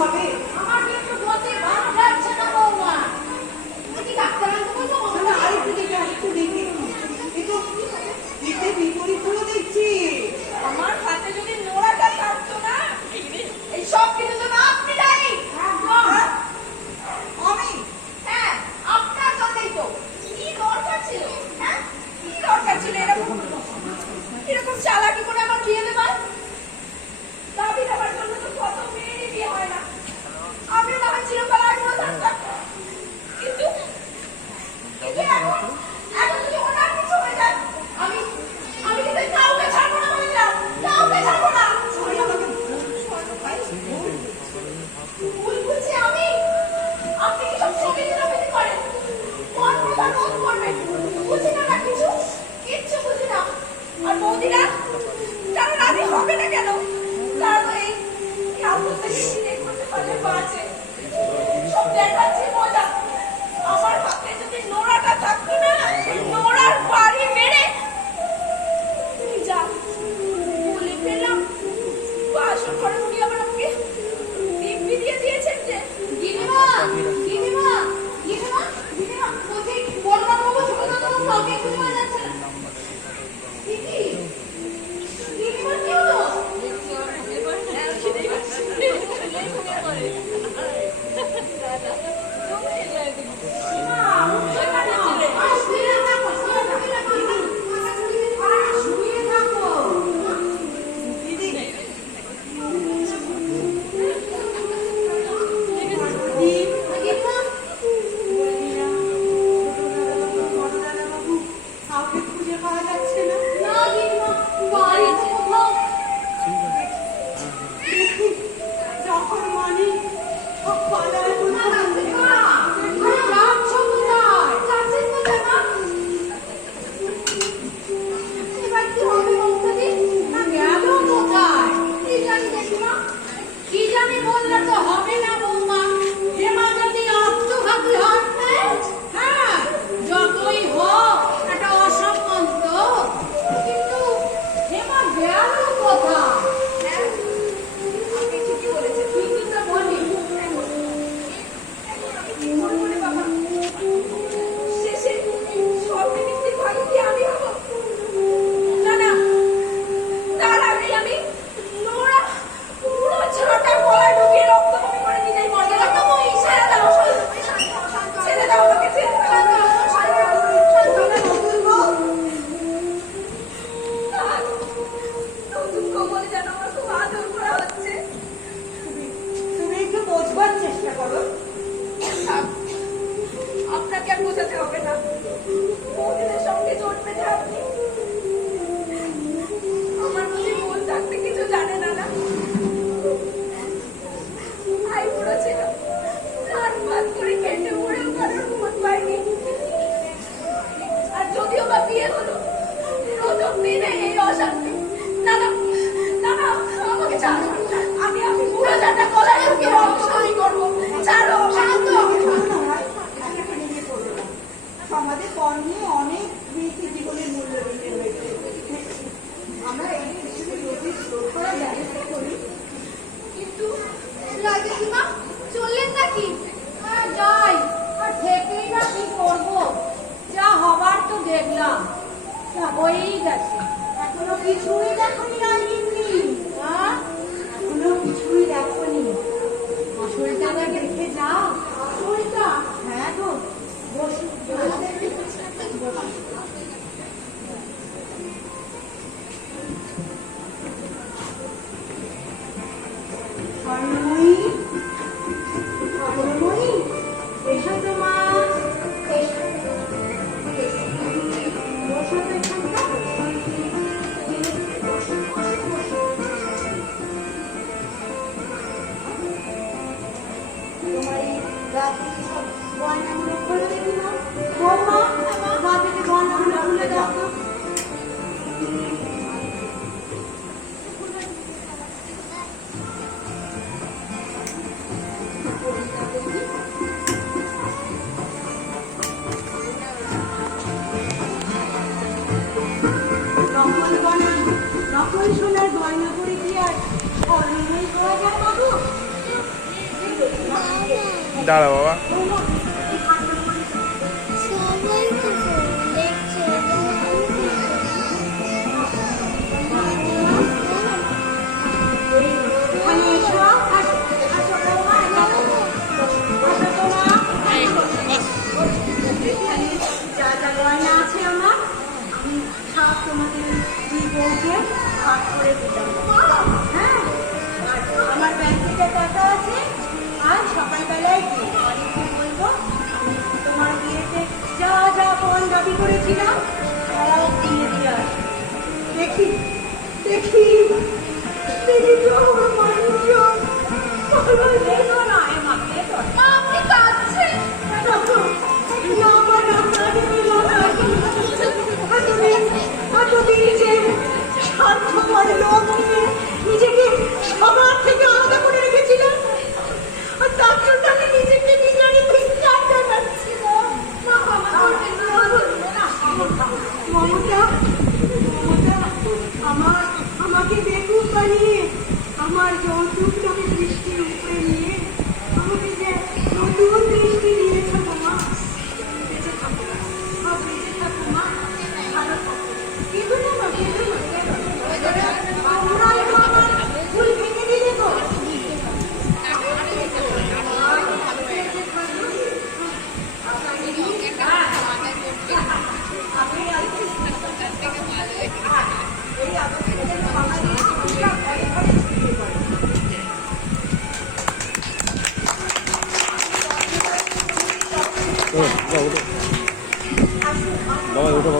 হবে? আমার কিন্তু বলতে ভালো লাগছে না বৌমা। কি ডাক্তার আনতে বলবো? না আরেকটু দেখে একটু দিতে বিপরীত হলো দেখছি। আমার হাতে যদি নোড়াটা থাকতো না, এই সব কিছু তো আপনি দায়ী। একদম। আমি? হ্যাঁ, আপনার জন্যই তো। কি দরকার ছিল? হ্যাঁ, কি দরকার ছিল এরকম চালাকি করে আমার বিয়ে দেবার? দাবি দেওয়ার জন্য তো কত মেয়েরই বিয়ে হয় না। আমি না হয় চিরকাল আগ্রহ থাকতাম, কিন্তু এখন যদি ওনার কিছু হয়ে যায়, আমি কিন্তু কাউকে ছাড়বো না বলে দিলাম, কাউকে ছাড়বো না। ভুল বুঝছি আমি? আপনি কি সব সমিতি টমিতি করেন? কোন প্রধান রোধ করবেন? বুঝি না কিছু, কিচ্ছু বুঝি না। আর বৌদিরা তারা রাজি হবে না কেন? তারা তো এই আবুল থেকে সিনে করতে পারলে বাঁচে। সব দেখাচ্ছি মজা। আমার হাতে যদি নোড়াটা থাকতো না, নোড়ার বাড়ি মেরে যা বলে ফেললাম। বাসর ঘরে উনি আবার আমাকে দিব্যি দিয়ে দিয়েছেন যে গিনিমা গিনিমা গিনিমা গিনিমা বলছি বলবা বাবু ছোট ছোট কাউকে খুঁজে পাওয়া যাচ্ছে না। দিদি গিনিমা কি হলো? আমাদের পণ নিয়ে অনেক ব্যক্তি জীবনের মূল্য দিতে হয়েছে। আমরা এই রোগীর শোধ করার ব্যবস্থা করি। কিন্তু রাজেশিমা চললেন নাকি? যাই, আর থেকেই না কি করবো? যা হবার তো দেখলাম, হয়েই গেছে। এখনো কিছুই দেখনি রাজনীতি? এখনো কিছুই দেখনি? আসলটা দেখে যাও। আসলটা? হ্যাঁ গো, বসুন। স্বর্ণময়ী, অগ্রময়ী, এসো তো মা, এসো। বসো তো এখানটা। তোমার এই রাতে সব গয়নাগুলো খুলে দেখি না। বৌমা, গা থেকে গয়নাগুলো খুলে দাও তো। দাঁড়া বাবা। সবাই তো ফোন দেখছে। এখানে এসো, আসো, আসো বৌমা, আসো। আসো তোমরা। এখানে যা যা গয়না আছে আমার, আমি সব তোমাদের দুই বউকে ভাগ করে দিলাম। হ্যাঁ, আর আমার ব্যাংকে টাকা আছে, আর সকালবেলায় গিয়ে অনেককে বলবো আমি তোমার বিয়েতে যা যা পণ দাবি করেছিলাম তারাও দিয়ে দিয়ে আসবে। দেখি দেখি দেখি তো আমার মানুষজন ভালো যেত না এ মাকে তো মা আপনি কাঁদছেন স্বার্থপর লোক নিয়ে নিজেকে সবার থেকে আলাদা করে রেখেছিলাম, আর তার জন্য আমি নিজেকে নিজেরই ধিক্কার জানাচ্ছিলাম। মমতা, মমতা, আমাকে বেকুব বানিয়ে আমার যৌতুকটাকে দৃষ্টির উপরে নিয়ে আমাকে যে নতুন দৃষ্টি দিয়েছ মা, বেঁচে থাকো, বেঁচে থাকো মা, ভালো থাকো। কিন্তু না মা, কিন্তু না, তোমরা একটু আমার ভুল ভেঙে দিলে তো। বাবা ওটা